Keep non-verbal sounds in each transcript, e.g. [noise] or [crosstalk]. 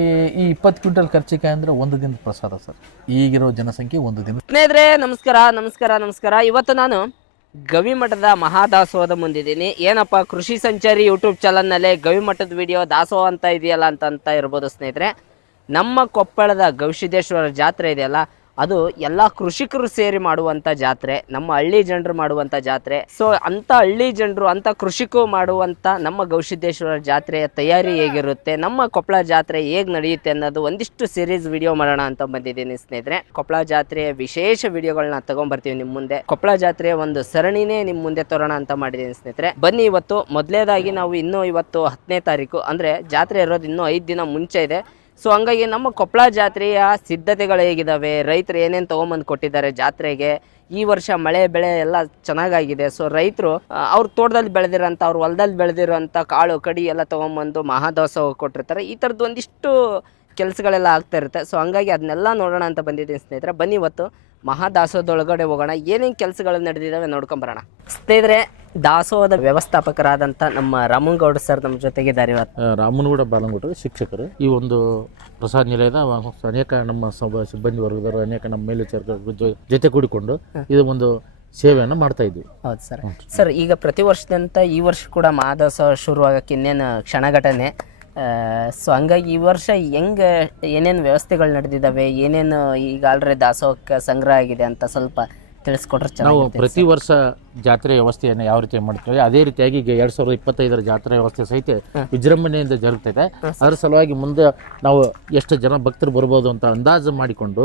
ಈ ಈ ಇಪ್ಪತ್ತು ಕ್ವಿಂಟಲ್ ಖರ್ಚಿಕಾಯಿ ಅಂದ್ರೆ ಒಂದು ದಿನದ ಪ್ರಸಾದ ಸರ್. ಈಗಿರೋ ಜನಸಂಖ್ಯೆ ಒಂದು ದಿನ. ಸ್ನೇಹಿತರೆ, ನಮಸ್ಕಾರ ನಮಸ್ಕಾರ ನಮಸ್ಕಾರ. ಇವತ್ತು ನಾನು ಗವಿಮಠದ ಮಹಾದಾಸೋಹದ ಮುಂದಿದ್ದೀನಿ. ಏನಪ್ಪ, ಕೃಷಿ ಸಂಚಾರಿ ಯೂಟ್ಯೂಬ್ ಚಾನಲ್ನಲ್ಲಿ ಗವಿಮಠದ ವಿಡಿಯೋ ದಾಸೋಹ ಅಂತ ಇದೆಯಲ್ಲ ಅಂತ ಅಂತ ಇರ್ಬೋದು ಸ್ನೇಹಿತರೆ. ನಮ್ಮ ಕೊಪ್ಪಳದ ಗವಿಸಿದ್ದೇಶ್ವರ ಜಾತ್ರೆ ಇದೆಯಲ್ಲ ಅದು ಎಲ್ಲ ಕೃಷಿಕರು ಸೇರಿ ಮಾಡುವಂಥ ಜಾತ್ರೆ, ನಮ್ಮ ಹಳ್ಳಿ ಜನರು ಮಾಡುವಂಥ ಜಾತ್ರೆ. ಸೊ ಅಂಥ ಹಳ್ಳಿ ಜನರು ಅಂಥ ಕೃಷಿಕರು ಮಾಡುವಂಥ ನಮ್ಮ ಗವಿಸಿದ್ದೇಶ್ವರ ಜಾತ್ರೆಯ ತಯಾರಿ ಹೇಗಿರುತ್ತೆ, ನಮ್ಮ ಕೊಪ್ಪಳ ಜಾತ್ರೆ ಹೇಗೆ ನಡೆಯುತ್ತೆ ಅನ್ನೋದು ಒಂದಿಷ್ಟು ಸೀರೀಸ್ ವಿಡಿಯೋ ಮಾಡೋಣ ಅಂತ ಬಂದಿದ್ದೀನಿ ಸ್ನೇಹಿತರೆ. ಕೊಪ್ಪಳ ಜಾತ್ರೆಯ ವಿಶೇಷ ವಿಡಿಯೋಗಳನ್ನ ತಗೊಂಡ್ಬರ್ತೀವಿ ನಿಮ್ಮ ಮುಂದೆ. ಕೊಪ್ಪಳ ಜಾತ್ರೆಯ ಒಂದು ಸರಣಿನೇ ನಿಮ್ಮ ಮುಂದೆ ತರೋಣ ಅಂತ ಮಾಡಿದ್ದೀನಿ ಸ್ನೇಹಿತರೆ. ಬನ್ನಿ ಇವತ್ತು ಮೊದಲೇದಾಗಿ ನಾವು ಇನ್ನೂ ಇವತ್ತು ಹತ್ತನೇ ತಾರೀಕು, ಅಂದರೆ ಜಾತ್ರೆ ಇರೋದು ಇನ್ನೂ ಐದು ದಿನ ಮುಂಚೆ ಇದೆ. ಸೊ ಹಂಗಾಗಿ ನಮ್ಮ ಕೊಪ್ಪಳ ಜಾತ್ರೆಯ ಸಿದ್ಧತೆಗಳು ಹೇಗಿದ್ದಾವೆ ರೈತರು ಏನೇನು ತೊಗೊಂಬಂದು ಕೊಟ್ಟಿದ್ದಾರೆ ಜಾತ್ರೆಗೆ? ಈ ವರ್ಷ ಮಳೆ, ಬೆಳೆ ಎಲ್ಲ ಚೆನ್ನಾಗಾಗಿದೆ. ಸೊ ರೈತರು ಅವ್ರ ತೋಟದಲ್ಲಿ ಬೆಳೆದಿರೋಂಥ, ಅವ್ರ ಹೊಲದಲ್ಲಿ ಬೆಳೆದಿರೋಂಥ ಕಾಳು, ಕಡಿ ಎಲ್ಲ ತೊಗೊಂಬಂದು ಮಹಾದೋತ್ಸವ ಕೊಟ್ಟಿರ್ತಾರೆ. ಈ ಥರದ್ದು ಒಂದಿಷ್ಟು ಕೆಲಸಗಳೆಲ್ಲ ಆಗ್ತಾ ಇರುತ್ತೆ. ಸೊ ಹಂಗಾಗಿ ಅದನ್ನೆಲ್ಲ ನೋಡೋಣ ಅಂತ ಬಂದಿದ್ದೀನಿ ಸ್ನೇಹಿತರೆ. ಬನ್ನಿ ಇವತ್ತು. ಮಹಾದಾಸೋಹದೊಳಗಡೆ ಹೋಗೋಣ. ಏನೇನು ಕೆಲಸಗಳು ನಡೆದಿದ್ದಾವೆ ನೋಡ್ಕೊಂಬರೋಣ ಸ್ನೇಹಿತರೆ ದಾಸೋಹದ ವ್ಯವಸ್ಥಾಪಕರಾದಂಥ ನಮ್ಮ ರಾಮಂಗೌಡ ಸರ್ ನಮ್ಮ ಜೊತೆಗಿದ್ದಾರೆ ಇವತ್ತು. ರಾಮನಗೌಡ ಬಾಲಂಗುಟದ ಶಿಕ್ಷಕರು. ಈ ಒಂದು ಪ್ರಸಾದ ನಿಲಯದ ಅನೇಕ ನಮ್ಮ ಸಬ ಸಿಬ್ಬಂದಿ ವರ್ಗದವರು ಅನೇಕ ನಮ್ಮ ಮೇಲ್ವಿಚಾರಕರ ಜೊತೆ ಕೂಡಿಕೊಂಡು ಇದು ಒಂದು ಸೇವೆಯನ್ನು ಮಾಡ್ತಾ ಇದ್ವಿ. ಹೌದು ಸರ್. ಸರ್ ಈಗ ಪ್ರತಿ ವರ್ಷದಂತ ಈ ವರ್ಷ ಕೂಡ ಮಹಾದಾಸೋಹ ಶುರುವಾಗಕ್ಕೆ ಇನ್ನೇನು ಕ್ಷಣಘಟನೆ. ಸೊ ಹಂಗಾಗಿ ಈ ವರ್ಷ ಹೆಂಗೆ, ಏನೇನು ವ್ಯವಸ್ಥೆಗಳು ನಡೆದಿದ್ದಾವೆ ಏನೇನು ಈಗ ಆಲ್ರೆಡಿ ದಾಸೋಹಕ್ಕೆ ಸಂಗ್ರಹ ಆಗಿದೆ ಅಂತ ಸ್ವಲ್ಪ ತಿಳಿಸ್ಕೊಟ್ರೆ ನಾವು ಪ್ರತಿ ವರ್ಷ ಜಾತ್ರೆ ವ್ಯವಸ್ಥೆಯನ್ನು ಯಾವ ರೀತಿ ಮಾಡ್ತೀವಿ ಅದೇ ರೀತಿಯಾಗಿ ಈಗ ಎರಡ್ ಸಾವಿರದ ಇಪ್ಪತ್ತೈದರ ಜಾತ್ರೆ ವ್ಯವಸ್ಥೆ ಸಹಿತ ವಿಜೃಂಭಣೆಯಿಂದ ಜರುಗ್ತೈತೆ. ಅದರ ಸಲುವಾಗಿ ಮುಂದೆ ನಾವು ಎಷ್ಟು ಜನ ಭಕ್ತರು ಬರ್ಬೋದು ಅಂತ ಅಂದಾಜು ಮಾಡಿಕೊಂಡು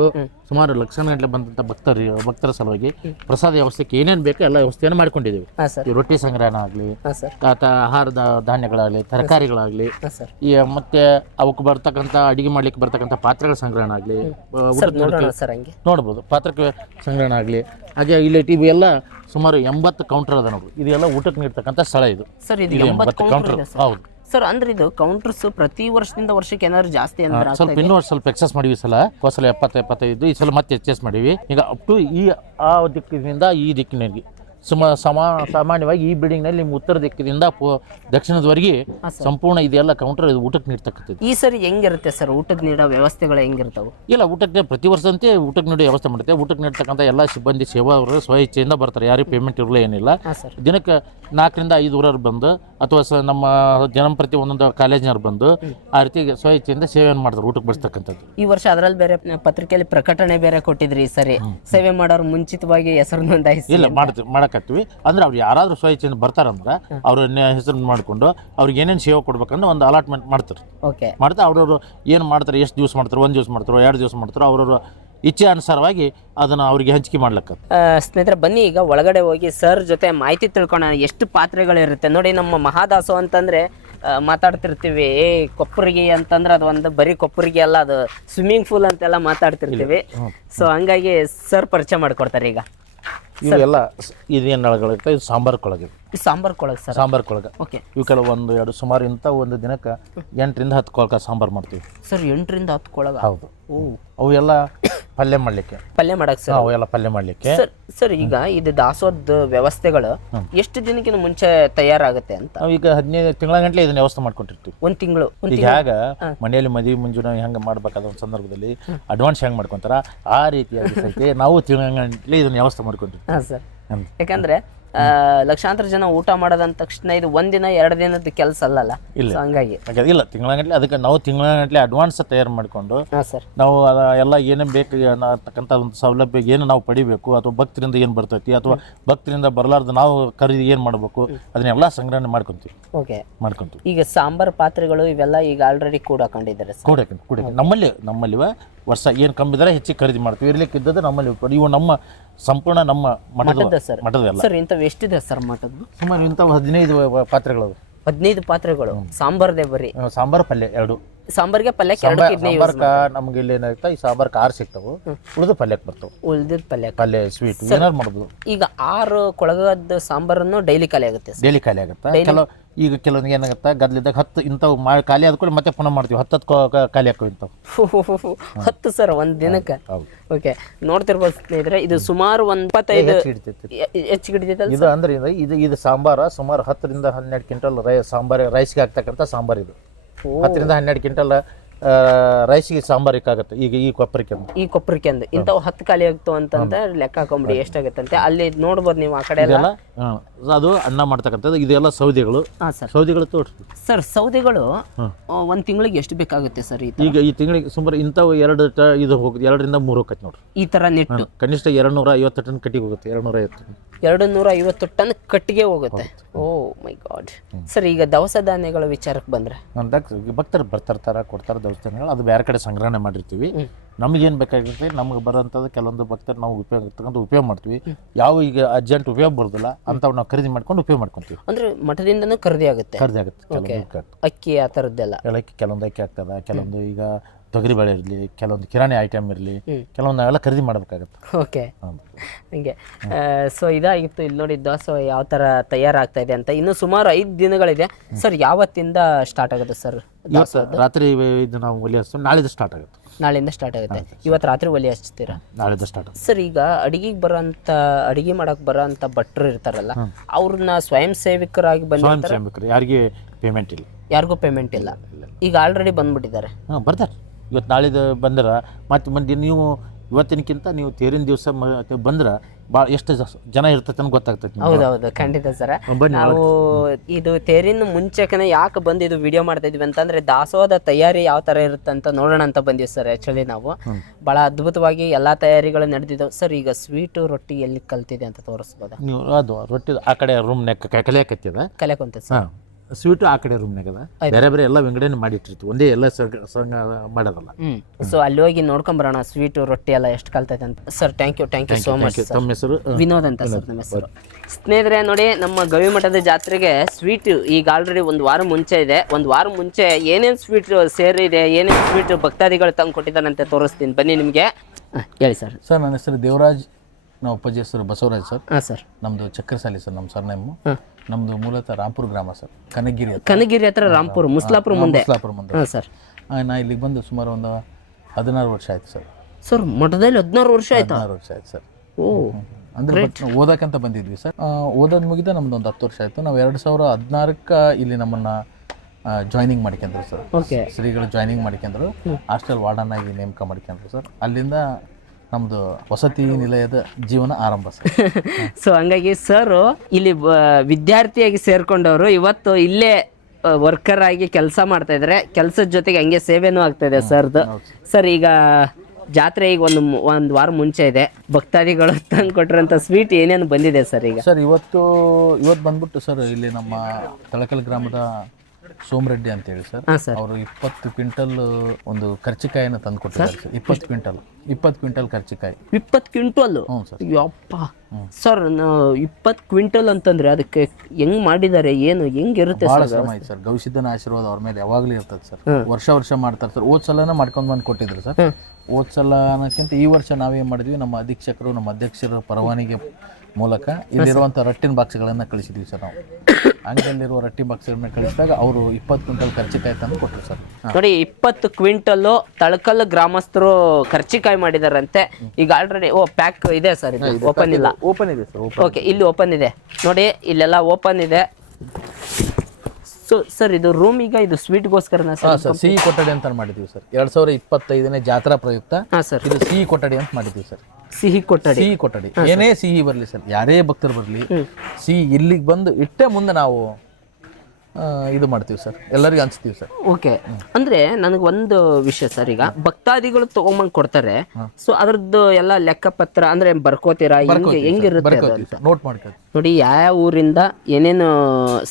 ಸುಮಾರು ಲಕ್ಷಗಟ್ಟಲೆ ಬಂದಂತ ಬಂದಂಥ ಭಕ್ತರು ಭಕ್ತರ ಸಲುವಾಗಿ ಪ್ರಸಾದ ವ್ಯವಸ್ಥೆಗೆ ಏನೇನು ಬೇಕೋ ಎಲ್ಲ ವ್ಯವಸ್ಥೆಯನ್ನು ಮಾಡ್ಕೊಂಡಿದ್ದೀವಿ. ಹಾಂ ಸರ್. ಈ ರೊಟ್ಟಿ ಸಂಗ್ರಹಣ ಆಗಲಿ ಹಾಂ ಸರ್. ಆಹಾರದ ಧಾನ್ಯಗಳಾಗಲಿ ತರಕಾರಿಗಳಾಗಲಿ ಹಾಂ ಸರ್. ಈ ಮತ್ತೆ ಅವಕ್ಕೆ ಬರ್ತಕ್ಕಂಥ ಅಡಿಗೆ ಮಾಡ್ಲಿಕ್ಕೆ ಬರ್ತಕ್ಕಂಥ ಪಾತ್ರೆಗಳ ಸಂಗ್ರಹಣ ಆಗಲಿ ಸರ್ ನೋಡೋಣ ಸರ್ ಹಂಗೆ. ನೋಡ್ಬೋದು. ಪಾತ್ರಕ್ಕೆ ಸಂಗ್ರಹಣ ಆಗಲಿ ಹಾಗೆ ಇಲ್ಲಿ ಟಿ ಎಲ್ಲ ಸುಮಾರು ಎಂಬತ್ತು ಕೌಂಟರ್ ಅದ ನೋಡಿ ಇದೆಲ್ಲ ಊಟಕ್ಕೆ ನೀಡ್ತಕ್ಕಂಥ ಸ್ಥಳ ಇದು. ಸರ್ ಇದು ಎಂಬತ್ತು ಕೌಂಟರ್ ಹೌದು. ಸರ್ ಅಂದ್ರೆ ಇದು ಕೌಂಟರ್ಸ್ ಪ್ರತಿ ವರ್ಷದಿಂದ ವರ್ಷಕ್ಕೆ ಏನಾದ್ರು ಜಾಸ್ತಿ ಅಂದ್ರೆ ಸ್ವಲ್ಪ ಇನ್ನೂ ಸ್ವಲ್ಪ ಎಕ್ಸಸ್ ಮಾಡಿವಿ ಸಲ. ಸಲ ಎಪ್ಪತ್ತು ಎಪ್ಪತ್ತೈದು ಈ ಸಲ ಮತ್ತೆ ಎಕ್ಸಸ್ ಮಾಡಿವಿ. ಈಗ ಅಪ್ ಟು ಈ ಆ ದಿಕ್ಕಿನಿಂದ ಈ ದಿಕ್ಕಿನಲ್ಲಿ ಸುಮ ಸಮ ಸಾಮಾನ್ಯವಾಗಿ ಈ ಬಿಲ್ಡಿಂಗ್ನಲ್ಲಿ ನಿಮ್ಮ ಉತ್ತರ ದಿಕ್ಕಿನಿಂದ ಪೂ ದಕ್ಷಿಣದವರೆಗೆ ಸಂಪೂರ್ಣ ಇದೆಲ್ಲ ಕೌಂಟರ್ ಇದು ಊಟಕ್ಕೆ ನೀಡ್ತಕ್ಕಂಥದ್ದು. ಈ ಸರಿ ಹೆಂಗಿರುತ್ತೆ ಸರ್ ಊಟದ ನೀಡೋ ವ್ಯವಸ್ಥೆಗಳು ಹೆಂಗಿರ್ತಾವೆ? ಇಲ್ಲ ಊಟಕ್ಕೆ ಪ್ರತಿ ವರ್ಷದಂತೆ ಊಟಕ್ಕೆ ನೀಡೋ ವ್ಯವಸ್ಥೆ ಮಾಡುತ್ತೆ ಊಟಕ್ಕೆ ನೀಡ್ತಕ್ಕಂಥ ಎಲ್ಲ ಸಿಬ್ಬಂದಿ ಸ್ವ ಇಚ್ಛೆಯಿಂದ ಬರ್ತಾರೆ. ಯಾರಿಗೆ ಪೇಮೆಂಟ್ ಇರಲ್ಲ ಏನಿಲ್ಲ. ದಿನಕ್ಕೆ ನಾಲ್ಕರಿಂದ ಐದು ಊರವ್ರು ಬಂದು ಅಥವಾ ಸ ನಮ್ಮ ಜನಪ್ರತಿ ಒಂದೊಂದು ಕಾಲೇಜಿನವ್ರು ಬಂದು ಆ ರೀತಿ ಸ್ವ ಇಚ್ಛೆಯಿಂದ ಸೇವೆಯನ್ನು ಮಾಡ್ತಾರೆ ಊಟಕ್ಕೆ ಬಡಿಸ್ತಕ್ಕಂಥದ್ದು. ಈ ವರ್ಷ ಅದರಲ್ಲಿ ಬೇರೆ ಪತ್ರಿಕೆಯಲ್ಲಿ ಪ್ರಕಟಣೆ ಬೇರೆ ಕೊಟ್ಟಿದ್ರಿ ಈ ಸರಿ. ಸೇವೆ ಮಾಡೋರು ಮುಂಚಿತವಾಗಿ ಹೆಸರು ನೋಂದಾಯಿಸಿ ಇಲ್ಲ ಮಾಡ್ತೀವಿ ಮಾಡಕತ್ತೀವಿ ಅಂದ್ರೆ ಅವ್ರು ಯಾರಾದರೂ ಸ್ವ ಇಚ್ಛೆಯಿಂದ ಬರ್ತಾರಂದ್ರೆ ಅವ್ರ ಹೆಸರು ಮಾಡಿಕೊಂಡು ಅವ್ರಿಗೆ ಏನೇನು ಸೇವೆ ಕೊಡ್ಬೇಕಂದ್ರೆ ಒಂದು ಅಲಾಟ್ಮೆಂಟ್ ಮಾಡ್ತಾರೆ. ಓಕೆ. ಮಾಡ್ತಾ ಅವ್ರವ್ರು ಏನು ಮಾಡ್ತಾರೆ ಎಷ್ಟು ದಿವಸ ಮಾಡ್ತಾರೆ ಒಂದು ದಿವಸ ಮಾಡ್ತಾರೋ ಎರಡು ದಿವಸ ಮಾಡ್ತಾರೋ ಅವ್ರವ್ರ ಇಚ್ಛೆ ಅನುಸಾರವಾಗಿ ಅದನ್ನು ಅವ್ರಿಗೆ ಹಂಚಿಕೆ ಮಾಡ್ಲಕ್ಕ ಸ್ನೇಹಿತರೆ ಬನ್ನಿ ಈಗ ಒಳಗಡೆ ಹೋಗಿ ಸರ್ ಜೊತೆ ಮಾಹಿತಿ ತಿಳ್ಕೊಳ್ಳೋಣ ಎಷ್ಟು ಪಾತ್ರೆಗಳಿರುತ್ತೆ ನೋಡಿ ನಮ್ಮ ಮಹಾದಾಸು ಅಂತಂದ್ರೆ ಮಾತಾಡ್ತಿರ್ತೀವಿ. ಏ ಕೊಪ್ಪರಿಗೆ ಅಂತಂದ್ರೆ ಅದು ಒಂದು ಬರೀ ಕೊಪ್ಪರಿಗೆ ಅಲ್ಲ ಅದು ಸ್ವಿಮ್ಮಿಂಗ್ ಪೂಲ್ ಅಂತೆಲ್ಲ ಮಾತಾಡ್ತಿರ್ತೀವಿ. ಸೊ ಹಂಗಾಗಿ ಸರ್ ಪರಿಚಯ ಮಾಡ್ಕೊಡ್ತಾರೆ ಈಗ. ಇವೆಲ್ಲ ಇದೇನು ಒಳಗೆ ಇದು ಸಾಂಬಾರ್ ಕೊಳಗೆ ಈ ಸಾಂಬಾರ್ ಕೊಳಗೆ ಸರ್. ಸಾಂಬಾರ್ ಕೊಳಗೆ. ಓಕೆ. ಇವು ಕೆಲವು ಒಂದು ಎರಡು ಸುಮಾರು ಇಂಥ ಒಂದು ದಿನಕ್ಕೆ ಎಂಟರಿಂದ ಹತ್ತು ಕೊಳಕ ಸಾಂಬಾರು ಮಾಡ್ತೀವಿ. ಸರ್ ಎಂಟರಿಂದ ಹತ್ತು ಕೊಳಗ? ಹೌದು. ಓ. ಅವೆಲ್ಲ ಪಲ್ಯ ಮಾಡಲಿಕ್ಕೆ. ಪಲ್ಯ ಮಾಡಕ್ಕೆ ಸರ್? ಅವೆಲ್ಲ ಪಲ್ಯ ಮಾಡಲಿಕ್ಕೆ. ಸರ್ ಸರ್ ಈಗ ಇದು ದಾಸೋಹದ ವ್ಯವಸ್ಥೆಗಳು ಎಷ್ಟು ದಿನಕ್ಕಿಂತ ಮುಂಚೆ ತಯಾರಾಗುತ್ತೆ ಅಂತ? ನಾವು ಈಗ ಹದಿನೈದು ತಿಂಗಳ ಗಂಟಲೆ ಇದನ್ನ ವ್ಯವಸ್ಥೆ ಮಾಡ್ಕೊಂಡಿರ್ತೀವಿ. ಒಂದು ತಿಂಗಳು ಒಂದ್ ಈಗ ಹೇಗ ಮನೆಯಲ್ಲಿ ಮದುವೆ ಮುಂಜಾನೆ ಹೆಂಗೆ ಮಾಡ್ಬೇಕಾದ ಒಂದು ಸಂದರ್ಭದಲ್ಲಿ ಅಡ್ವಾನ್ಸ್ ಹೆಂಗೆ ಮಾಡ್ಕೊಂತಾರ ಆ ರೀತಿಯಾಗಿ ನಾವು ತಿಂಗಳ ಗಂಟಲೆ ಇದನ್ನ ವ್ಯವಸ್ಥೆ ಮಾಡ್ಕೊಂಡಿರ್ತೀವಿ. ಯಾಕಂದ್ರೆ ಲಕ್ಷಾಂತರ ಜನ ಊಟ ಮಾಡೋದಂದ ತಕ್ಷಣ ಇದು ಒಂದಿನ ಎರಡು ದಿನದ ಕೆಲಸ ಅಲ್ಲಲ್ಲ? ಇಲ್ಲ. So ಹಂಗಾಗಿ. ಹಾಗಾದ್ರೆ ಇಲ್ಲ ತಿಂಗಳಗಟ್ಲೆ ಅದಕ್ಕೆ ನಾವು ತಿಂಗಳ ಗಂಟಲೆ ಅಡ್ವಾನ್ಸ್ ತಯಾರು ಮಾಡಿಕೊಂಡು ಹಾ ಸರ್ ನಾವು ಅದ ಎಲ್ಲ ಏನೇನು ಬೇಕು ಅನ್ನತಕ್ಕಂಥ ಒಂದು ಸೌಲಭ್ಯ ಏನು ನಾವು ಪಡಿಬೇಕು ಅಥವಾ ಭಕ್ತರಿಂದ ಏನು ಬರ್ತೈತಿ ಅಥವಾ ಭಕ್ತರಿಂದ ಬರಲಾರ್ದು ನಾವು ಖರೀದಿ ಏನು ಮಾಡಬೇಕು ಅದನ್ನೆಲ್ಲ ಸಂಗ್ರಹಣೆ ಮಾಡ್ಕೊಂತೀವಿ. ಓಕೆ ಮಾಡ್ಕೊಂತೀವಿ. ಈಗ ಸಾಂಬಾರ್ ಪಾತ್ರೆಗಳು ಇವೆಲ್ಲ ಈಗ ಆಲ್ರೆಡಿ ಕೂಡ ಹಾಕೊಂಡಿದ್ದಾರೆ ಸರ್ ಕೂಡಕ್ಕೆ ಕೂಡಕ್ಕೆ ನಮ್ಮಲ್ಲಿ ನಮ್ಮಲ್ಲಿ ವರ್ಷ ಏನು ಕಮ್ಮಿದ್ರೆ ಹೆಚ್ಚಿಗೆ ಖರೀದಿ ಮಾಡ್ತೀವಿ. ಇರ್ಲಿಕ್ಕಿದ್ದದ್ದು ನಮ್ಮಲ್ಲಿ ಇವು ನಮ್ಮ ಸಂಪೂರ್ಣ ನಮ್ಮ ಮಠದ ಸರ್. ಮಠದಲ್ಲ ಸರ್ ಇಂಥವು ಎಷ್ಟಿದೆ ಸರ್ ಮಠದ್ದು? ಸುಮಾರು ಇಂಥ ಹದಿನೈದು ಪಾತ್ರೆಗಳು. ಹದಿನೈದು ಪಾತ್ರೆಗಳು. ಸಾಂಬಾರ್ದೇ ಬರೀ. ಸಾಂಬಾರ್ ಪಲ್ಯ ಎರಡು. ಸಾಂಬಾರ್ಗೆ ಪಲ್ಯಕ್ಕೆ ಎರಡು ಕಿಡ್ನಿ ಯೂಸ್ ಸಾಂಬಾರ್ಕ ನಮ್ಗೆ ಇಲ್ಲಿ ಏನಾಗುತ್ತೆ ಈ ಸಾಂಬಾರ್ ಕಾರ್ ಸಿಗ್ತಾವು. ಉಳಿದು ಪಲ್ಯಕ್ಕೆ ಬರ್ತವೆ. ಉಳ್ದಿದ್ ಪಲ್ಯ ಪಲ್ಯ ಸ್ವೀಟ್ ಏನಾರು ಮಾಡ್ಬೋದು. ಈಗ ಆರು ಕೊಳಗದ ಸಾಂಬಾರನ್ನು ಡೈಲಿ ಖಾಲಿ ಆಗುತ್ತೆ ಸರ್. ಡೈಲಿ ಖಾಲಿ ಆಗುತ್ತೆ. ಕೆಲವು ಈಗ ಕೆಲವೊಂದು ಏನಾಗುತ್ತೆ ಗದ್ಲಿದ್ದಾಗ ಹತ್ತು ಇಂಥವು ಮಾಡಿ ಖಾಲಿ ಆದ ಕೂಡ ಮತ್ತೆ ಪುನಃ ಮಾಡ್ತೀವಿ. ಹತ್ತು ಹತ್ತು ಕೊ- ಕ- ಖಾಲಿ ಹಾಕೋ ಇಂಥವು. ಹತ್ತು ಸರ್ ಒಂದ್ ದಿನಕ್ಕೆ? ಹೌದು. ಓಕೆ. ನೋಡ್ತಿರ್ಬೋದು ಸ್ನೇಹಿತರೆ ಇದು ಸುಮಾರು ಒಂದ್ ಇಪ್ಪತ್ತೈದು ಹೆಚ್ಚು ಹಿಡಿತೈತಿ. ಹೆಚ್ಚು ಇದು ಅಂದ್ರೆ ಇದು ಇದು ಇದು ಸಾಂಬಾರ ಸುಮಾರು ಹತ್ತರಿಂದ ಹನ್ನೆರಡು ಕ್ವಿಂಟಲ್ ರೈ ಸಾಂಬಾರ್ ರೈಸ್ಗೆ ಹಾಕ್ತಕ್ಕಂಥ ಸಾಂಬಾರ್ ಇದು. ಹತ್ತರಿಂದ ಹನ್ನೆರಡು ಕ್ವಿಂಟಲ್ ರೈಸಿಗೆ ಸಾಂಬಾರಿಕಾಗತ್ತೆ ಈಗ ಈ ಕೊಪ್ಪರಿಕೆ ಈ ಕೊಪ್ಪರಿಕೆ ಅಂದು ಇಂಥವು ಹತ್ತು ಖಾಲಿ ಆಗ್ತು ಅಂತಂತ ಲೆಕ್ಕ ಹಾಕೊಂಬಿಡಿ ಎಷ್ಟಾಗತ್ತಂತೆ. ಅಲ್ಲಿ ನೋಡ್ಬೋದು ನೀವು ಆ ಕಡೆ ಎಲ್ಲ. ಅದು ಅನ್ನ ಮಾಡ್ತಕ್ಕಂಥದ್ದು ಇದೆಲ್ಲ ಸೌದೆಗಳು. ಸೌದಿಗಳು ಸರ್. ಸೌದೆಗಳು ತೋರಿಸಿ. ಸರ್ ಸೌದೆಗಳು ಒಂದು ತಿಂಗಳಿಗೆ ಎಷ್ಟು ಬೇಕಾಗುತ್ತೆ ಸರ್ ಈಗ ಈ ತಿಂಗಳಿಗೆ ಸುಮಾರು ಇಂಥವು ಎರಡು ಇದು ಹೋಗುತ್ತೆ ಎರಡರಿಂದ ಮೂರು ಹೋಗತ್ತೆ ನೋಡ್ರಿ. ಈ ತರ ನೆಟ್ಟು. ಕನಿಷ್ಠ ಎರಡು ನೂರ ಐವತ್ತು ಟನ್ ಕಟ್ಟಿಗೆ ಹೋಗುತ್ತೆ ಎರಡು ನೂರ ಐವತ್ತು ಎರಡು ನೂರ ಐವತ್ತು ಟನ್ ಕಟ್ಟಿಗೆ ಹೋಗುತ್ತೆ. ಓ ಮೈ ಗಾಡ್. ಸರ್ ಈಗ ದವಸ ಧಾನ್ಯಗಳ ವಿಚಾರಕ್ಕೆ ಬಂದ್ರೆ? ಭಕ್ತರು ಬರ್ತಿರ್ತಾರ ಕೊಡ್ತಾರೆ ಧಾನ್ಯಗಳು. ಅದು ಬೇರೆ ಕಡೆ ಸಂಗ್ರಹಣೆ ಮಾಡಿರ್ತೀವಿ. ನಮಗೇನು ಬೇಕಾಗಿರುತ್ತೆ ನಮ್ಗೆ ಬರೋಂಥದ್ದು ಕೆಲವೊಂದು ಭಕ್ತರು ನಾವು ಉಪಯೋಗ ತಗೊಂಡು ಉಪಯೋಗ ಮಾಡ್ತೀವಿ. ಯಾವ ಈಗ ಅರ್ಜೆಂಟ್ ಉಪಯೋಗ ಬರೋದಿಲ್ಲ ಅಂಥವು ನಾವು ಖರೀದಿ ಮಾಡ್ಕೊಂಡು ಉಪಯೋಗ ಮಾಡ್ಕೊತೀವಿ. ಅಂದ್ರೆ ಮಠದಿಂದನೂ ಖರೀದಿ ಆಗುತ್ತೆ? ಖರೀದಿ ಆಗುತ್ತೆ. ಅಕ್ಕಿ ಆ ಥರದ್ದೆಲ್ಲ ಕೆಲವೊಂದು ಅಕ್ಕಿ ಆಗ್ತದೆ ಕೆಲವೊಂದು ಈಗ ತೊಗರಿ ಬೇಳೆ ಇರಲಿ ಕೆಲವೊಂದು ಕಿರಾಣಿ ಐಟಮ್ ಇರಲಿ ಕೆಲವೊಂದು ನಾವೆಲ್ಲ ಖರೀದಿ ಮಾಡಬೇಕಾಗುತ್ತೆ. ಓಕೆ. ಹೌದು. ಹಂಗೆ. ಸೊ ಇದಾಗಿತ್ತು ಇಲ್ಲಿ ನೋಡಿ ದೋಸೆ ಯಾವ ಥರ ತಯಾರಾಗ್ತಾ ಇದೆ ಅಂತ. ಇನ್ನು ಸುಮಾರು ಐದು ದಿನಗಳಿದೆ. ಸರ್ ಯಾವತ್ತಿಂದ ಸ್ಟಾರ್ಟ್ ಆಗುತ್ತೆ ಸರ್ ಇವತ್ತು ರಾತ್ರಿ ಇದು ನಾವು ಒಲಿ ಹಚ್ತೀವಿ ನಾಳಿದ್ದು ಸ್ಟಾರ್ಟ್ ಆಗುತ್ತೆ. ನಾಳೆಯಿಂದ ಸ್ಟಾರ್ಟ್ ಆಗುತ್ತೆ. ಇವತ್ತು ರಾತ್ರಿ ಒಲಿ ಹಚ್ತೀರಾ? ನಾಳಿದ್ದು ಸ್ಟಾರ್ಟ್ ಸರ್ ಈಗ ಅಡಿಗೆಗೆ ಬರೋಂಥ ಅಡಿಗೆ ಮಾಡಕ್ಕೆ ಬರೋಂಥ ಭಟ್ರು ಇರ್ತಾರಲ್ಲ ಅವ್ರನ್ನ ಸ್ವಯಂ ಸೇವಕರಾಗಿ ಸೇವಕರು. ಯಾರಿಗೆ ಪೇಮೆಂಟ್ ಇಲ್ಲ. ಯಾರಿಗೂ ಪೇಮೆಂಟ್ ಇಲ್ಲ. ಈಗ ಆಲ್ರೆಡಿ ಬಂದ್ಬಿಟ್ಟಿದ್ದಾರೆ. ಹಾಂ ಬರ್ತಾರೆ. ಇವತ್ತು ನಾಳಿದ್ದು ಬಂದ್ರೆ ಮತ್ತು ಮಂದಿ ನೀವು ಇವತ್ತಿನಕ್ಕಿಂತ ನೀವು ತೇರಿನ ದಿವಸ ಬಂದ್ರೆ ಭಾಳ ಎಷ್ಟು ಜನ ಇರ್ತೈತೆ ಅಂತ ಗೊತ್ತಾಗ್ತೈತೆ ಹೌದು ಹೌದೌದು ಖಂಡಿತ ಸರ್. ನಾವು ಇದು ತೇರಿನ ಮುಂಚೆಕನೆ ಯಾಕೆ ಬಂದು ಇದು ವಿಡಿಯೋ ಮಾಡ್ತಾ ಇದ್ವಿ ಅಂತಂದ್ರೆ ದಾಸೋಹದ ತಯಾರಿ ಯಾವ ಥರ ಇರುತ್ತೆ ಅಂತ ನೋಡೋಣ ಅಂತ ಬಂದಿವಿ ಸರ್ ಆ್ಯಕ್ಚುಲಿ ನಾವು. ಭಾಳ ಅದ್ಭುತವಾಗಿ ಎಲ್ಲ ತಯಾರಿಗಳು ನಡೆದಿದ್ದವು ಸರ್ ಈಗ ಸ್ವೀಟು ರೊಟ್ಟಿ ಎಲ್ಲಿ ಕಲ್ತಿದೆ ಅಂತ ತೋರಿಸ್ಬೋದಾ? ನೀವು ಅದು ರೊಟ್ಟಿ ಆ ಕಡೆ ರೂಮ್ನಾಗ ಕಲಿಯಾಕತ್ತಿದ ಕಲಿಯಕೊಂತ ಸರ್. ಹಾಂ. ಸ್ವೀಟು ಆ ಕಡೆ ರೂಮ್ನಾಗ ಅದ ಬೇರೆ ಬೇರೆ ಎಲ್ಲ ವಿಂಗಡಣೆ ಮಾಡಿಟ್ಟಿರ್ತೀವಿ. ಒಂದೇ ಎಲ್ಲ ಸಂಘ ಮಾಡೋದಲ್ಲ. ಸೊ ಅಲ್ಲಿ ಹೋಗಿ ನೋಡ್ಕೊಂಡ್ ಬರೋಣ ಸ್ವೀಟು ರೊಟ್ಟಿ ಎಲ್ಲ ಎಷ್ಟು ಕಲ್ತೈತೆ ಅಂತ. Sir thank you thank you so much sir ತಮ್ಮ ಹೆಸರು? ವಿನೋದ್ ಅಂತ ಸರ್ ನಮ್ಮ ಹೆಸರು. ಸ್ನೇಹಿತರೆ ನೋಡಿ ನಮ್ಮ ಗವಿ ಮಠದ ಜಾತ್ರೆಗೆ ಸ್ವೀಟ್ ಈಗ ಆಲ್ರೆಡಿ ಒಂದು ವಾರ ಮುಂಚೆ ಇದೆ. ಒಂದು ವಾರ ಮುಂಚೆ ಏನೇನು ಸ್ವೀಟ್ ಸೇರಿದೆ ಏನೇನು ಸ್ವೀಟ್ ಭಕ್ತಾದಿಗಳು ತಂದು ಕೊಟ್ಟಿದ್ದಾರಂತೆ ತೋರಿಸ್ತೀನಿ. ಬನ್ನಿ ನಿಮಗೆ. ಹೇಳಿ ಸರ್ ಸರ್ ನನ್ನ ಹೆಸರು ದೇವರಾಜ್. ನಾವು ಅಪ್ಪಾಜಿ ಹೆಸರು ಬಸವರಾಜ್ ಸರ್ ಹಾಂ ಸರ್ ನಮ್ಮದು ಚಕ್ರಸಾಲಿ ಸರ್ ನಮ್ಮ ಸರ್ನೇಮು ನಮ್ಮದು ಮೂಲತಃ ರಾಂಪುರ ಗ್ರಾಮ ಸರ್. ಕನಗಿರಿ ಹತ್ರ. ಕನಗಿರಿ ಹತ್ರ ರಾಂಪುರ್ ಮುಸ್ಲಾಪುರ ಮುಂದೆ. ಮುಸ್ಲಾಪುರ ಮುಂದೆ. ಹಾಂ ಸರ್. ಆ, ನಾ ಇಲ್ಲಿಗೆ ಬಂದು ಸುಮಾರು ಒಂದು ಹದಿನಾರು ವರ್ಷ ಆಯ್ತು ಸರ್. ಸರ್ ಮಠದಲ್ಲಿ ಹದಿನಾರು ವರ್ಷ ಆಯ್ತಾ? ಹದಿನಾರು ವರ್ಷ ಆಯ್ತು ಸರ್. ಓ ಅಂದ್ರೆ ಬಟ್ ನಾವು ಓದಕ್ಕಂತ ಬಂದಿದ್ವಿ ಸರ್. ಓದೋದು ಮುಗಿದ ನಮ್ದು ಒಂದು ಹತ್ತು ವರ್ಷ ಆಯ್ತು. ನಾವು ಎರಡು ಸಾವಿರ ಹದಿನಾರಕ್ಕೆ ಇಲ್ಲಿ ನಮ್ಮನ್ನ ಜಾಯ್ನಿಂಗ್ ಮಾಡ್ಕೊಂಡ್ರು ಸರ್. ಓಕೆ ಶ್ರೀಗಳು ಜಾಯ್ನಿಂಗ್ ಮಾಡ್ಕೊಂಡ್ರು. ಹಾಸ್ಟೆಲ್ ವಾರ್ಡನ್ ಆಗಿ ನೇಮಕ ಮಾಡ್ಕೊಂಡ್ರು ಸರ್. ಅಲ್ಲಿಂದ ನಮ್ಮದು ವಸತಿ ನಿಲಯದ ಜೀವನ ಆರಂಭ ಸರ್. [laughs] ಸೊ ಹಂಗಾಗಿ ಸರ್ ಇಲ್ಲಿ ವಿದ್ಯಾರ್ಥಿಯಾಗಿ ಸೇರ್ಕೊಂಡವರು ಇವತ್ತು ಇಲ್ಲೇ ವರ್ಕರ್ ಆಗಿ ಕೆಲಸ ಮಾಡ್ತಾ ಇದ್ದಾರೆ ಕೆಲಸದ ಜೊತೆಗೆ ಹಂಗೆ ಸೇವೆನೂ ಆಗ್ತಾ ಇದೆ ಸರ್ದು. ಸರ್. ಈಗ ಜಾತ್ರೆ ಈಗ ಒಂದು ಒಂದು ವಾರ ಮುಂಚೆ ಇದೆ. ಭಕ್ತಾದಿಗಳು [laughs] ತಂದು ಕೊಟ್ಟಿರೋಂಥ ಸ್ವೀಟ್ ಏನೇನು ಬಂದಿದೆ ಸರ್ ಈಗ? ಸರ್ ಇವತ್ತು ಇವತ್ತು ಬಂದ್ಬಿಟ್ಟು ಸರ್ ಇಲ್ಲಿ ನಮ್ಮ ತಳಕಲ್ ಗ್ರಾಮದ ಸೋಮರೆಡ್ಡಿ ಅಂತೇಳಿ ಸರ್. ಹಾಂ ಸರ್. ಅವರು ಇಪ್ಪತ್ತು ಕ್ವಿಂಟಲ್ ಒಂದು ಕರ್ಚಿಕಾಯಿನ ತಂದು ಕೊಟ್ಟಿದ್ದಾರೆ ಸರ್. ಇಪ್ಪತ್ತು ಕ್ವಿಂಟಲ್ ಇಪ್ಪತ್ತು ಕ್ವಿಂಟಲ್ ಕರ್ಚಿಕಾಯಿ. ಇಪ್ಪತ್ತು ಕ್ವಿಂಟಲ್? ಹ್ಞೂ ಸರ್. ಯಪ್ಪ ಸರ್ ಇಪ್ಪತ್ತು ಕ್ವಿಂಟಲ್ ಅಂತಂದ್ರೆ ಅದಕ್ಕೆ ಹೆಂಗ್ ಮಾಡಿದ್ದಾರೆ ಏನು ಹೆಂಗಿರುತ್ತೆ ಭಾಳ ಸರ್ ಶ್ರಮ ಐತೆ ಸರ್. ಗವಿಸಿದ್ದನ ಆಶೀರ್ವಾದ ಅವ್ರ ಮೇಲೆ ಯಾವಾಗಲೂ ಇರ್ತದೆ ಸರ್. ವರ್ಷ ವರ್ಷ ಮಾಡ್ತಾರೆ ಸರ್. ಓದ್ ಸಲನ ಮಾಡ್ಕೊಂಡು ಬಂದು ಕೊಟ್ಟಿದ್ರು ಸರ್. ಓದ್ ಸಲ ಅನ್ನೋಕ್ಕಿಂತ ಈ ವರ್ಷ ನಾವೇನು ಮಾಡಿದ್ವಿ ನಮ್ಮ ಅಧೀಕ್ಷಕರು ನಮ್ಮ ಅಧ್ಯಕ್ಷರ ಪರವಾನಿಗೆ ಮೂಲಕ ಇಲ್ಲಿರುವಂಥ ರಟ್ಟಿನ ಬಾಕ್ಸ್ಗಳನ್ನು ಕಳಿಸಿದ್ವಿ ಸರ್ ನಾವು. ಅಂಗಡಿಯಲ್ಲಿರುವ ರಟ್ಟಿ ಮೇಲೆ ಕಳಿಸಿದಾಗ ಅವರು ಇಪ್ಪತ್ತು ಕ್ವಿಂಟಲ್ ಖರ್ಚಿಕಾಯಿ ತಂದು ಕೊಟ್ಟರು ಸರ್. ನೋಡಿ ಇಪ್ಪತ್ತು ಕ್ವಿಂಟಲ್ ತಳಕಲ್ ಗ್ರಾಮಸ್ಥರು ಖರ್ಚಿಕಾಯಿ ಮಾಡಿದಾರಂತೆ. ಈಗ ಆಲ್ರೆಡಿ ಓ ಪ್ಯಾಕ್ ಇದೆ ಸರ್ ಇದು ಓಪನ್ ಇಲ್ಲ. ಓಪನ್ ಇದೆ ಸರ್ ಓಪನ್ ಓಕೆ ಇಲ್ಲಿ ಓಪನ್ ಇದೆ. ನೋಡಿ ಇಲ್ಲೆಲ್ಲ ಓಪನ್ ಇದೆ. ಸೊ ಸರ್ ಇದು ರೂಮ್ ಈಗ ಇದು ಸ್ವೀಟ್ಗೋಸ್ಕರನ ಸರ್ ಸರ್ ಸಿಹಿ ಕೊಠಡಿ ಅಂತ ಮಾಡಿದ್ವಿ ಸರ್. ಎರಡು ಸಾವಿರ ಇಪ್ಪತ್ತೈದನೇ ಜಾತ್ರಾ ಪ್ರಯುಕ್ತ. ಹಾಂ ಸರ್ ಇದು ಸಿಹಿ ಕೊಠಡಿ ಅಂತ ಮಾಡಿದ್ವಿ ಸರ್. ಸಿಹಿ ಕೊಠಡಿ. ಸಿಹಿ ಕೊಠಡಿ. ಏನೇ ಸಿಹಿ ಬರಲಿ ಸರ್ ಯಾರೇ ಭಕ್ತರು ಬರಲಿ ಸಿಹಿ ಇಲ್ಲಿಗೆ ಬಂದು ಇಟ್ಟೆ ಮುಂದೆ ನಾವು ಇದು ಮಾಡ್ತೀವಿ ಸರ್. ಎಲ್ಲರಿಗೂ ಹಂಚ್ತೀವಿ ಸರ್. ಓಕೆ. ಅಂದ್ರೆ ನನಗೆ ಒಂದು ವಿಷಯ ಸರ್ ಈಗ. ಭಕ್ತಾದಿಗಳು ತಗೊಂಬಂದ್ ಕೊಡ್ತಾರೆ. ಸೊ ಅದ್ರದ್ದು ಎಲ್ಲ ಲೆಕ್ಕಪತ್ರ ಅಂದ್ರೆ ಬರ್ಕೋತೀರಾ? ಹೆಂಗೆ ಹೆಂಗಿರುತ್ತೆ ಅದು? ನೋಟ್ ಮಾಡ್ಕೊತೀವಿ ನೋಡಿ ಯಾವ ಊರಿಂದ ಏನೇನು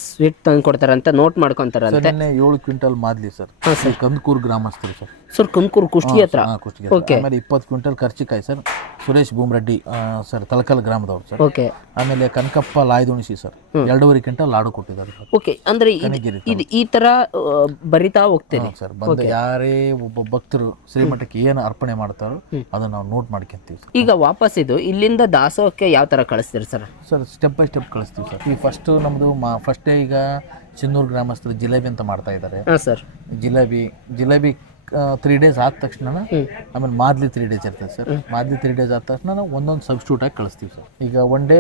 ಸ್ವೀಟ್ ತಂದು ಕೊಡ್ತಾರೆ ಅಂತ ನೋಟ್ ಮಾಡ್ಕೊಂತಾರೆ ಸರ್ ನಿನ್ನೆ ಏಳು ಕ್ವಿಂಟಲ್ ಮಾದ್ಲಿ ಸರ್. ಕಂದಕೂರು ಗ್ರಾಮಸ್ಥರು ಸರ್. ಸರ್ ಕುಂಕೂರು ಕುಷ್ಟಿ ಹತ್ರ? ಹಾಂ ಕುಷ್ಟಿಗೆ ಆಮೇಲೆ ಇಪ್ಪತ್ತು ಕ್ವಿಂಟಲ್ ಖರ್ಚಿಕಾಯಿ ಸರ್. ಸುರೇಶ್ ಭೂಮರೆಡ್ಡಿ ಆ, ಸರ್ ತಲಕಲ್ ಗ್ರಾಮದವ್ರು ಸರ್. ಓಕೆ. ಆಮೇಲೆ ಕನಕಪ್ಪ ಲಾಯ್ದುಣಿಸಿ ಸರ್. ಎರಡೂವರೆ ಕ್ವಿಂಟಲ್ ಲಾಡು ಕೊಟ್ಟಿದ್ದಾರೆ ಸರ್. ಓಕೆ. ಅಂದ್ರೆ ಇದು- ಈ ತರ ಬರಿತಾ ಹೋಗ್ತೇನೆ ಸರ್. ಬಂದು ಯಾರೇ ಒಬ್ಬ ಭಕ್ತರು ಶ್ರೀಮಠಕ್ಕೆ ಏನು ಅರ್ಪಣೆ ಮಾಡ್ತಾರೋ ಅದನ್ನ ನಾವು ನೋಟ್ ಮಾಡ್ಕೊಂತೀವಿ ಈಗ ವಾಪಸ್ ಇದು ಇಲ್ಲಿಂದ ದಾಸೋಹಕ್ಕೆ ಯಾವ ತರ ಕಳಿಸ್ತೀರಿ sir? Sir step by step ಕಳಿಸ್ತೀವಿ ಸರ್. ಈ ಫಸ್ಟ್ ನಮ್ಮದು ಮಾ ಫಸ್ಟೇ ಈಗ ಚಿನ್ನೂರು ಗ್ರಾಮಸ್ಥರು ಜಿಲೇಬಿ ಅಂತ ಮಾಡ್ತಾ ಇದ್ದಾರೆ. Sir. Jalebi jalebi three days ಆದ ತಕ್ಷಣ ಆಮೇಲೆ ಮಾದ್ಲಿ ತ್ರೀ ಡೇಸ್ ಇರ್ತದೆ ಸರ್. ಮಾದ್ಲಿ ತ್ರೀ ಡೇಸ್ ಆದ ತಕ್ಷಣ ನಾವು ಒಂದೊಂದು ಸಬ್ಸ್ಟ್ಯೂಟ್ ಆಗಿ ಕಳಿಸ್ತೀವಿ ಸರ್. ಈಗ ಒನ್ ಡೇ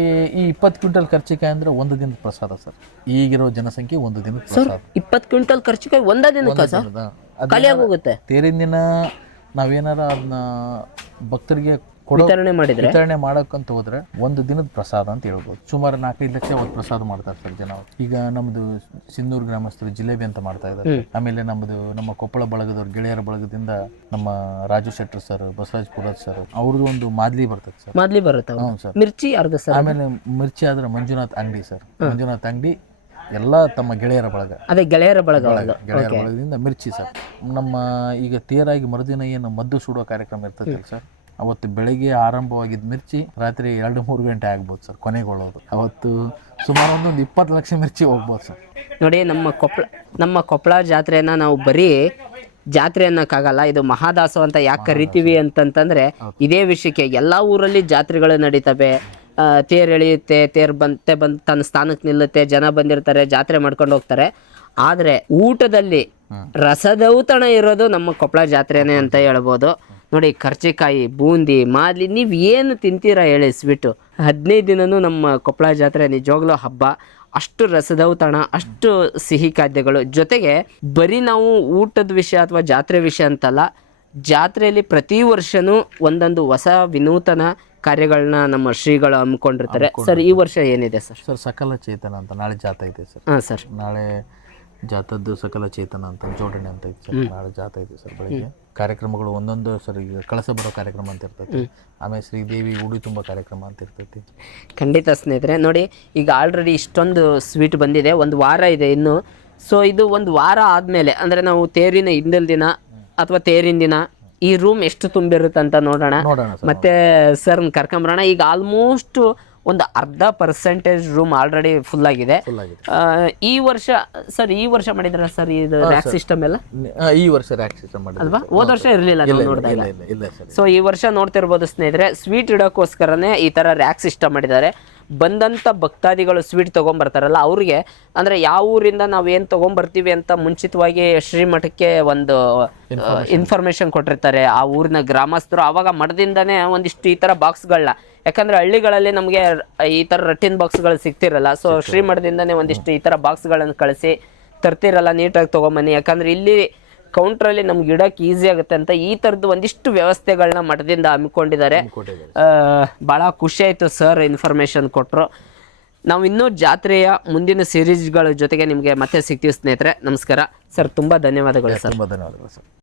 ಈ ಈ ಇಪ್ಪತ್ತು ಕ್ವಿಂಟಲ್ ಖರ್ಚಿಕಾಯಿ ಅಂದರೆ ಒಂದು ದಿನದ ಪ್ರಸಾದ ಸರ್. ಈಗಿರೋ ಜನಸಂಖ್ಯೆ ಒಂದು ದಿನದ ಪ್ರಸಾದ. ಇಪ್ಪತ್ತು ಕ್ವಿಂಟಲ್ ಖರ್ಚಿಕಾಯಿ ಒಂದ ದಿನ ಸರ್? ಖಾಲಿಯಾಗಿ ಹೋಗುತ್ತೆ ತೇರಿನ ದಿನ ನಾವೇನಾರ ಅದನ್ನ ಭಕ್ತರಿಗೆ ವಿತರಣೆ ಮಾಡಿದ್ರೆ? ವಿತರಣೆ ಮಾಡಕ್ಕಂತ ಹೋದ್ರೆ ಒಂದು ದಿನದ ಪ್ರಸಾದ ಅಂತ ಹೇಳ್ಬೋದು. ಸುಮಾರು ನಾಲ್ಕೈದು ಲಕ್ಷ ಒಂದು ಪ್ರಸಾದ ಮಾಡ್ತಾರೆ ಸರ್ ಜನ ಈಗ ನಮ್ದು ಸಿಂಧೂರ್ ಗ್ರಾಮಸ್ಥರು ಜಿಲೇಬಿ ಅಂತ ಮಾಡ್ತಾ ಇದ್ದಾರೆ. ಆಮೇಲೆ ನಮ್ದು ನಮ್ಮ ಕೊಪ್ಪಳ ಬಳಗದವ್ರು ಗೆಳೆಯರ ಬಳಗದಿಂದ ನಮ್ಮ ರಾಜು ಶೆಟ್ಟರ್ ಸರ್ ಬಸವರಾಜ್ ಪುರತ್ ಸರ್ ಅವ್ರದ್ದು ಒಂದು ಮಾದ್ಲಿ ಬರ್ತದೆ ಸರ್ ಮಾದ್ಲಿ ಬರುತ್ತೆ ಹ್ಞೂ ಸರ್. ಮಿರ್ಚಿ ಅರ್ಧ ಸರ್ ಆಮೇಲೆ ಮಿರ್ಚಿ ಆದ್ರೆ ಮಂಜುನಾಥ್ ಅಂಗಡಿ ಸರ್ ಮಂಜುನಾಥ್ ಅಂಗಡಿ ಎಲ್ಲ ತಮ್ಮ ಗೆಳೆಯರ ಬಳಗ. ಅದೇ ಗೆಳೆಯರ ಬಳಗ. ಗೆಳೆಯರ ಬಳಗದಿಂದ ಮಿರ್ಚಿ ಸರ್ ನಮ್ಮ ಈಗ ತೇರಾಗಿ ಮರುದಿನ ಏನು ಮದ್ದು ಸುಡುವ ಕಾರ್ಯಕ್ರಮ ಇರ್ತದೆ ಸರ್. ಅವತ್ತು ಬೆಳಿಗ್ಗೆ ಆರಂಭವಾಗಿದ್ದ ಮಿರ್ಚಿ ರಾತ್ರಿ ಎರಡು ಮೂರು ಗಂಟೆ ಆಗ್ಬೋದು ಸರ್ ಕೊನೆಗೊಳ್ಳೋದು. ಅವತ್ತು ಸುಮಾರು ಒಂದೊಂದು ಇಪ್ಪತ್ತು ಲಕ್ಷ ಮಿರ್ಚಿ ಹೋಗ್ಬೋದು ಸರ್. ನೋಡಿ ನಮ್ಮ ಕೊಪ್ಪಳ ನಮ್ಮ ಕೊಪ್ಪಳ ಜಾತ್ರೆಯನ್ನ ನಾವು ಬರೀ ಜಾತ್ರೆ ಅನ್ನೋಕ್ಕಾಗಲ್ಲ ಇದು ಮಹಾದಾಸೋ ಅಂತ ಯಾಕೆ ಕರಿತೀವಿ ಅಂತಂತಂದ್ರೆ ಇದೇ ವಿಷಯಕ್ಕೆ ಎಲ್ಲ ಊರಲ್ಲಿ ಜಾತ್ರೆಗಳು ನಡೀತವೆ. ತೇರ್ ಎಳೆಯುತ್ತೆ ತೇರ್ ಬಂತೆ ಬಂದು ತನ್ನ ಸ್ಥಾನಕ್ಕೆ ನಿಲ್ಲುತ್ತೆ ಜನ ಬಂದಿರ್ತಾರೆ ಜಾತ್ರೆ ಮಾಡ್ಕೊಂಡು ಹೋಗ್ತಾರೆ. ಆದರೆ ಊಟದಲ್ಲಿ ರಸದೌತಣ ಇರೋದು ನಮ್ಮ ಕೊಪ್ಪಳ ಜಾತ್ರೆನೇ ಅಂತ ಹೇಳ್ಬೋದು. ನೋಡಿ ಖರ್ಚಿಕಾಯಿ ಬೂಂದಿ ಮಾದಲಿ ನೀವು ಏನು ತಿಂತೀರಾ ಹೇಳಿ ಸ್ವೀಟು. ಹದಿನೈದು ದಿನವೂ ನಮ್ಮ ಕೊಪ್ಪಳ ಜಾತ್ರೆ ನಿಜವಾಗ್ಲೂ ಹಬ್ಬ. ಅಷ್ಟು ರಸದೌತಣ ಅಷ್ಟು ಸಿಹಿ ಖಾದ್ಯಗಳು. ಜೊತೆಗೆ ಬರೀ ನಾವು ಊಟದ ವಿಷಯ ಅಥವಾ ಜಾತ್ರೆ ವಿಷಯ ಅಂತಲ್ಲ ಜಾತ್ರೆಯಲ್ಲಿ ಪ್ರತಿ ವರ್ಷನೂ ಒಂದೊಂದು ಹೊಸ ವಿನೂತನ ಕಾರ್ಯಗಳನ್ನ ನಮ್ಮ ಶ್ರೀಗಳು ಹಮ್ಮಿಕೊಂಡಿರ್ತಾರೆ. ಸರ್ ಈ ವರ್ಷ ಏನಿದೆ ಸರ್? ಸರ್ ಸಕಲ ಚೇತನ ಅಂತ ನಾಳೆ ಜಾತ್ರೆ ಇದೆ ಸರ್. ಹಾಂ ಸರ್. ನಾಳೆ ಜಾತದ್ದು ಸಕಲ ಚೇತನ ಅಂತ ಜೋಡಣೆ ಅಂತ ಐತೆ ಸರ್. ನಾಳೆ ಜಾತ್ರೆ ಇದೆ ಸರ್ ಬೆಳಿಗ್ಗೆ. ಕಾರ್ಯಕ್ರಮಗಳು ಒಂದೊಂದು ಸರ್ ಈಗ ಕಳಸ ಬರೋ ಕಾರ್ಯಕ್ರಮ ಅಂತ ಇರ್ತೈತಿ. ಆಮೇಲೆ ಶ್ರೀದೇವಿ ಉಡಿ ತುಂಬ ಕಾರ್ಯಕ್ರಮ ಅಂತ ಇರ್ತೈತಿ. ಖಂಡಿತ ಸ್ನೇಹಿತರೆ ನೋಡಿ ಈಗ ಆಲ್ರೆಡಿ ಇಷ್ಟೊಂದು ಸ್ವೀಟ್ ಬಂದಿದೆ ಒಂದು ವಾರ ಇದೆ ಇನ್ನು. ಸೊ ಇದು ಒಂದು ವಾರ ಆದಮೇಲೆ ಅಂದರೆ ನಾವು ತೇರಿನ ಹಿಂದಿನ ದಿನ ಅಥವಾ ತೇರಿನ ದಿನ ಈ ರೂಮ್ ಎಷ್ಟು ತುಂಬಿರುತ್ತೆ ಅಂತ ನೋಡೋಣ. ನೋಡೋಣ ಸರ್ ಮತ್ತೆ ಸರ್ ಕರ್ಕೊಂಬರೋಣ. ಈಗ ಆಲ್ಮೋಸ್ಟ್ ಒಂದು ಅರ್ಧ ಪರ್ಸೆಂಟೇಜ್ ರೂಮ್ ಆಲ್ರೆಡಿ ಫುಲ್ ಆಗಿದೆ. ಈ ವರ್ಷ ಸರ್ ಈ ವರ್ಷ ಮಾಡಿದ್ರ ಸರ್ ಇದು ರ್ಯಾಕ್ ಸಿಸ್ಟಮ್ ಎಲ್ಲ? ಈ ವರ್ಷ ರ್ಯಾಕ್ ಸಿಸ್ಟಮ್ ಅಲ್ವಾ? ಹೋದ ವರ್ಷ ಇರಲಿಲ್ಲ ನಾವು ನೋಡಿದಾಗ. ಸೊ ಈ ವರ್ಷ ನೋಡ್ತಿರ್ಬೋದು ಸ್ನೇಹಿತರೆ ಸ್ವೀಟ್ ಇಡೋಕ್ಕೋಸ್ಕರನೇ ಈ ತರ ರ್ಯಾಕ್ ಸಿಸ್ಟಮ್ ಮಾಡಿದ್ದಾರೆ. ಬಂದಂಥ ಭಕ್ತಾದಿಗಳು ಸ್ವೀಟ್ ತೊಗೊಂಬರ್ತಾರಲ್ಲ ಅವ್ರಿಗೆ ಅಂದರೆ ಯಾವ ಊರಿಂದ ನಾವು ಏನು ತೊಗೊಂಬರ್ತೀವಿ ಅಂತ ಮುಂಚಿತವಾಗಿ ಶ್ರೀಮಠಕ್ಕೆ ಒಂದು ಇನ್ಫಾರ್ಮೇಷನ್ ಕೊಟ್ಟಿರ್ತಾರೆ. ಆ ಊರಿನ ಗ್ರಾಮಸ್ಥರು ಆವಾಗ ಮಠದಿಂದನೇ ಒಂದಿಷ್ಟು ಈ ಥರ ಬಾಕ್ಸ್ಗಳನ್ನ ಯಾಕಂದರೆ ಹಳ್ಳಿಗಳಲ್ಲಿ ನಮಗೆ ಈ ಥರ ರಟ್ಟಿನ ಬಾಕ್ಸ್ಗಳು ಸಿಗ್ತಿರಲ್ಲ ಸೊ ಶ್ರೀಮಠದಿಂದನೇ ಒಂದಿಷ್ಟು ಈ ಥರ ಬಾಕ್ಸ್ಗಳನ್ನು ಕಳಿಸಿ ತರ್ತಿರಲ್ಲ ನೀಟಾಗಿ ತೊಗೊಂಬನ್ನಿ. ಯಾಕಂದ್ರೆ ಇಲ್ಲಿ ಕೌಂಟ್ರಲ್ಲಿ ನಮ್ಗೆ ಇಡಕ್ಕೆ ಈಸಿ ಆಗುತ್ತೆ ಅಂತ ಈ ಥರದ್ದು ಒಂದಿಷ್ಟು ವ್ಯವಸ್ಥೆಗಳನ್ನ ಮಠದಿಂದ ಹಮ್ಮಿಕೊಂಡಿದ್ದಾರೆ. ಭಾಳ ಖುಷಿ ಆಯಿತು ಸರ್ ಇನ್ಫಾರ್ಮೇಷನ್ ಕೊಟ್ಟರು ನಾವು ಇನ್ನೂ ಜಾತ್ರೆಯ ಮುಂದಿನ ಸೀರೀಸ್ಗಳ ಜೊತೆಗೆ ನಿಮಗೆ ಮತ್ತೆ ಸಿಗ್ತೀವಿ ಸ್ನೇಹಿತರೆ. ನಮಸ್ಕಾರ. ಸರ್ ತುಂಬ ಧನ್ಯವಾದಗಳು ಸರ್ ತುಂಬ ಧನ್ಯವಾದಗಳು ಸರ್